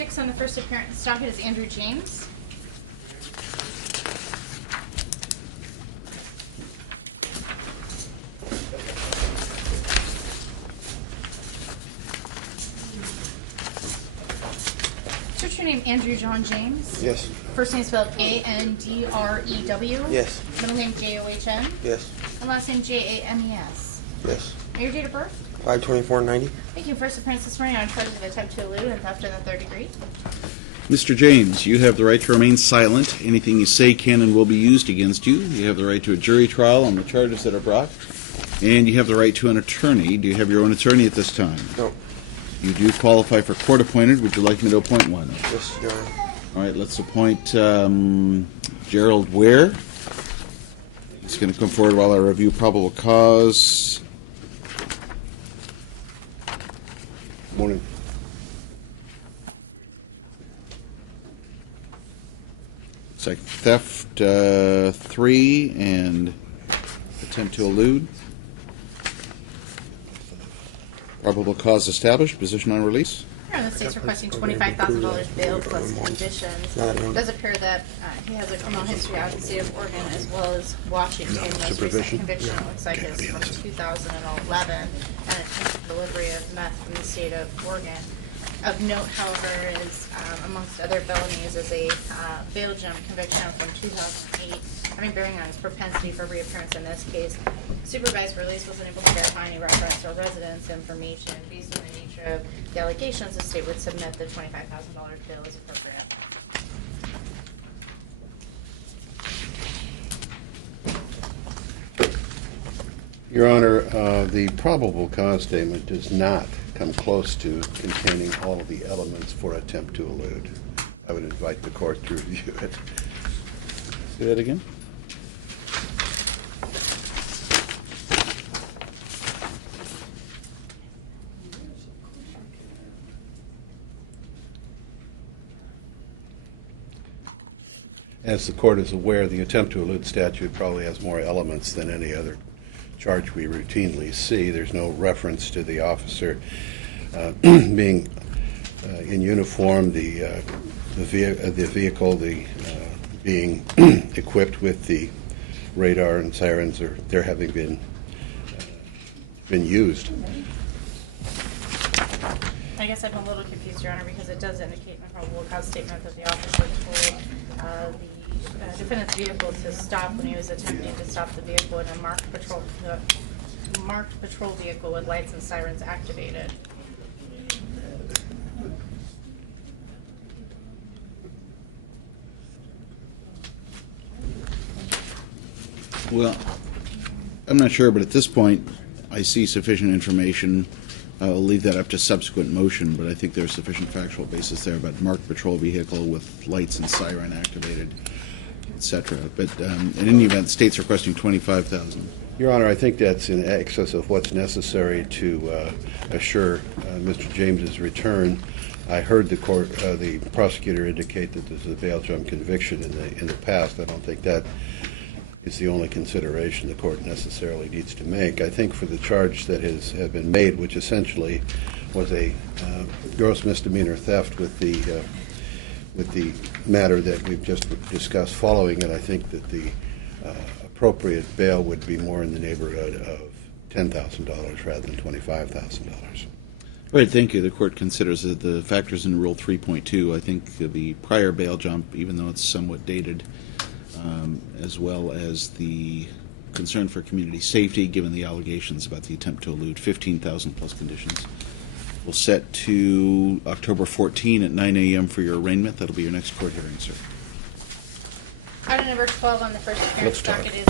6 on the first appearance docket is Andrew James. What's your name? Andrew John James? Yes. First name spelled A-N-D-R-E-W? Yes. Middle name J-O-H-N? Yes. And last name J-A-M-E-S? Yes. And your date of birth? 5/24/90. Thank you. First appearance this morning on charges of attempt to elude and theft in the third degree. Mr. James, you have the right to remain silent. Anything you say can and will be used against you. You have the right to a jury trial on the charges that are brought. And you have the right to an attorney. Do you have your own attorney at this time? No. You do qualify for court appointed. Would you like me to appoint one? Yes, Your Honor. All right, let's appoint Gerald Ware. He's going to come forward while I review probable cause. Morning. It's like theft 3 and attempt to elude. Probable cause established. Position on release. Here, the state's requesting $25,000 bail plus conditions. It does appear that he has a criminal history out of the state of Oregon as well as Washington. Most recent conviction looks like is from 2011 and attempted delivery of meth from the state of Oregon. Of note, however, is amongst other felonies is a bail jump conviction from 2008, having bearing on his propensity for reappearance in this case. Supervised release wasn't able to verify any reference or residence information. Based on the nature of the allegations, the state would submit the $25,000 bail as appropriate. Your Honor, the probable cause statement does not come close to containing all of the elements for attempt to elude. I would invite the court to review it. Say that again. As the court is aware, the attempt to elude statute probably has more elements than any other charge we routinely see. There's no reference to the officer being in uniform, the vehicle being equipped with the radar and sirens, or there having been used. I guess I'm a little confused, Your Honor, because it does indicate in the probable cause statement that the officer told the defendant's vehicle to stop when he was attempting to stop the vehicle in a marked patrol vehicle with lights and sirens activated. Well, I'm not sure, but at this point, I see sufficient information. I'll leave that up to subsequent motion, but I think there's sufficient factual basis there about marked patrol vehicle with lights and siren activated, etc. But in any event, the state's requesting $25,000. Your Honor, I think that's in excess of what's necessary to assure Mr. James's return. I heard the prosecutor indicate that this is a bail jump conviction in the past. I don't think that is the only consideration the court necessarily needs to make. I think for the charge that has been made, which essentially was a gross misdemeanor theft with the matter that we've just discussed following it, I think that the appropriate bail would be more in the neighborhood of $10,000 rather than $25,000. Right, thank you. The court considers that the factors in Rule 3.2. I think the prior bail jump, even though it's somewhat dated, as well as the concern for community safety, given the allegations about the attempt to elude, 15,000 plus conditions. We'll set to October 14 at 9 a.m. for your arraignment. That'll be your next court hearing, sir. Item number 12 on the first appearance Let's talk. docket is